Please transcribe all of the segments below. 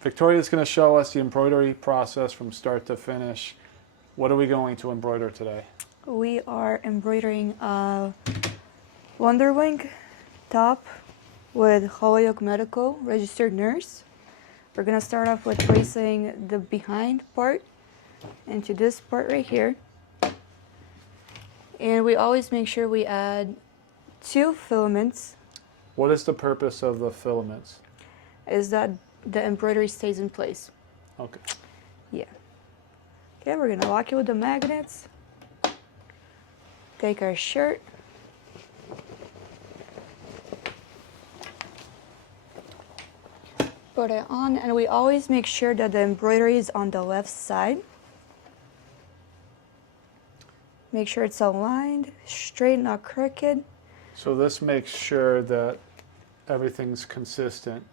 Victoria's going to show us the embroidery process from start to finish. What are we going to embroider today? We are embroidering a Wonder Wing top with Holyoke Medical registered nurse. We're going to start off with placing the behind part into this part right here. And we always make sure we add 2 filaments. What is the purpose of the filaments? Is that the embroidery stays in place. Okay. Yeah. Okay, we're gonna lock it with the magnets. Take our shirt. Put it on, and we always make sure that the embroidery is on the left side. Make sure it's aligned, straight, not crooked. So this makes sure that everything's consistent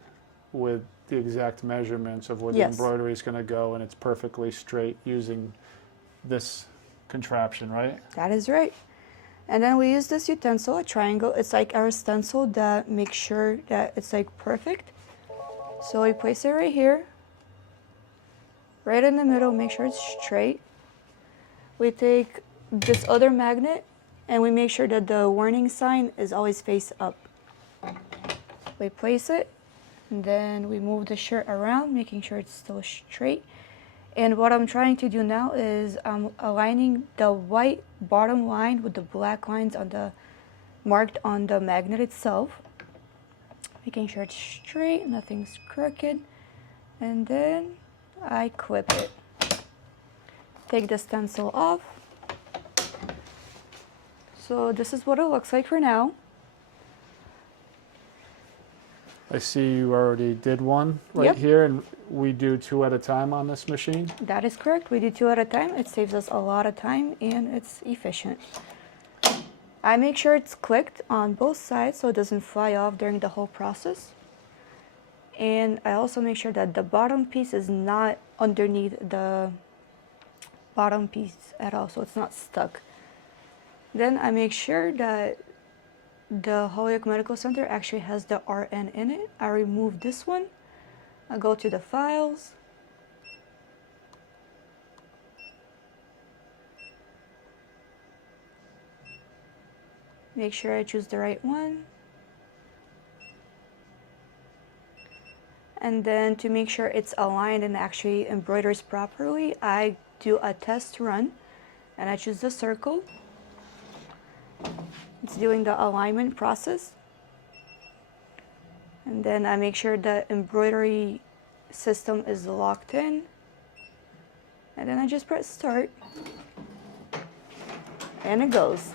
with the exact measurements of where the Yes. embroidery is going to go, and it's perfectly straight using this contraption, right? That is right. And then we use this utensil, a triangle. It's like our stencil that makes sure that it's like perfect. So we place it right here, right in the middle, make sure it's straight. We take this other magnet and we make sure that the warning sign is always face up. We place it, and then we move the shirt around, making sure it's still straight. And what I'm trying to do now is I'm aligning the white bottom line with the black lines on the marked on the magnet itself. Making sure it's straight, nothing's crooked. And then I clip it. Take the stencil off. So this is what it looks like for now. I see you already did one right Yep. here, and we do 2 at a time on this machine. That is correct. We do 2 at a time. It saves us a lot of time and it's efficient. I make sure it's clicked on both sides so it doesn't fly off during the whole process. And I also make sure that the bottom piece is not underneath the bottom piece at all, so it's not stuck. Then I make sure that the Holyoke Medical Center actually has the RN in it. I remove this one. I go to the files. Make sure I choose the right one. And then to make sure it's aligned and actually embroiders properly, I do a test run and I choose the circle. It's doing the alignment process. And then I make sure the embroidery system is locked in. And then I just press start. And it goes.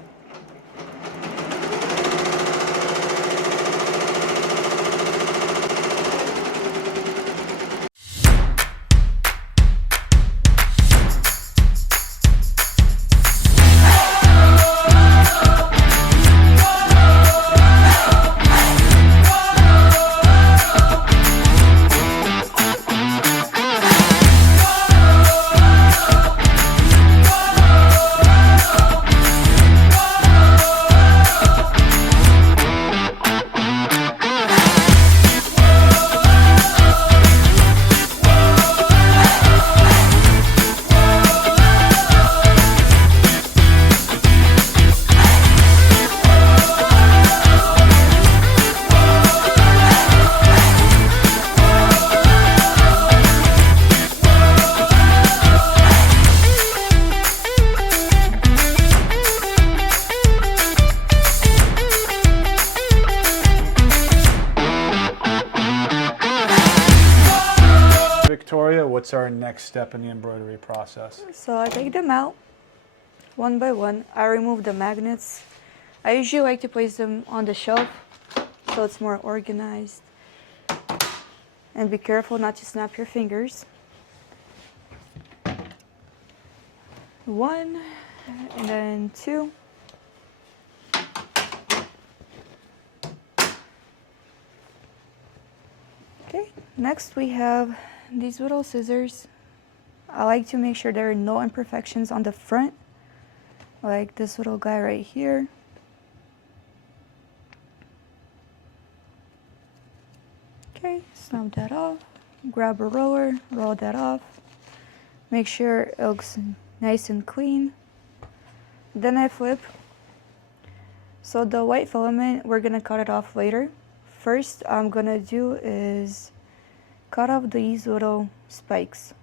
Victoria, what's our next step in the embroidery process? So I take them out one by one. I remove the magnets. I usually like to place them on the shelf so it's more organized. And be careful not to snap your fingers. 1 and then 2. Okay, next we have these little scissors. I like to make sure there are no imperfections on the front, like this little guy right here. Okay, snap that off. grab a roller, roll that off. Make sure it looks nice and clean. Then I flip. So the white filament, we're gonna cut it off later. First, I'm gonna do is cut off these little spikes.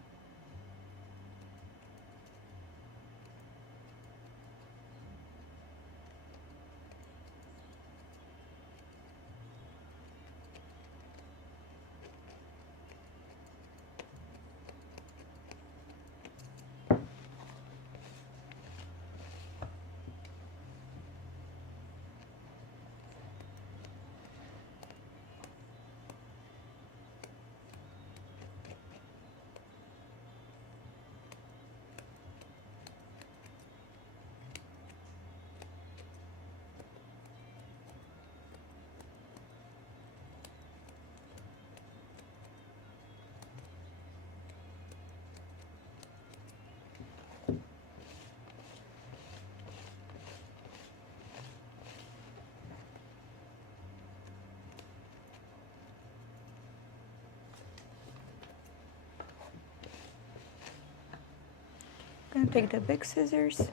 I'm gonna take the big scissors.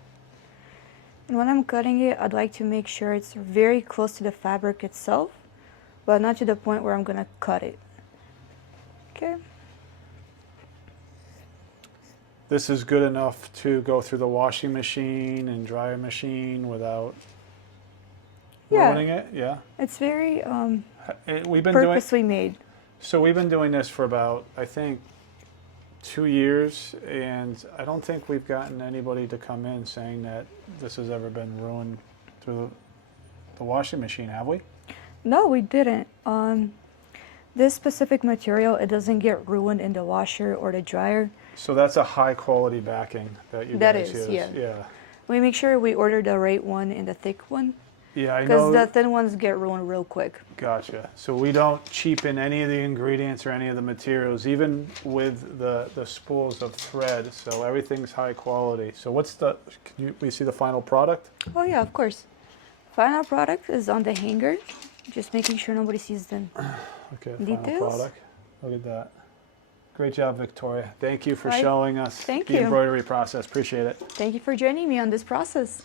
And when I'm cutting it, I'd like to make sure it's very close to the fabric itself, but not to the point where I'm gonna cut it. Okay. This is good enough to go through the washing machine and dryer machine without ruining it. Yeah. It's very We've been doing purposely made. so. We've been doing this for about, I think, 2 years, and I don't think we've gotten anybody to come in saying that this has ever been ruined through the washing machine, have we? No, we didn't. This specific material, it doesn't get ruined in the washer or the dryer. So that's a high quality backing that you That guys is, use. yeah. Yeah. We make sure we order the right one and the thick one, Yeah, I because know. the thin ones get ruined real quick. Gotcha. So we don't cheapen any of the ingredients or any of the materials, even with the spools of thread. So everything's high quality. So what's we see the final product? Oh yeah, of course. Final product is on the hanger. Just making sure nobody sees them. Okay, Details? final product. Look at that. Great job, Victoria. Thank you for Right. showing us Thank the you. embroidery process. Appreciate it. Thank you for joining me on this process.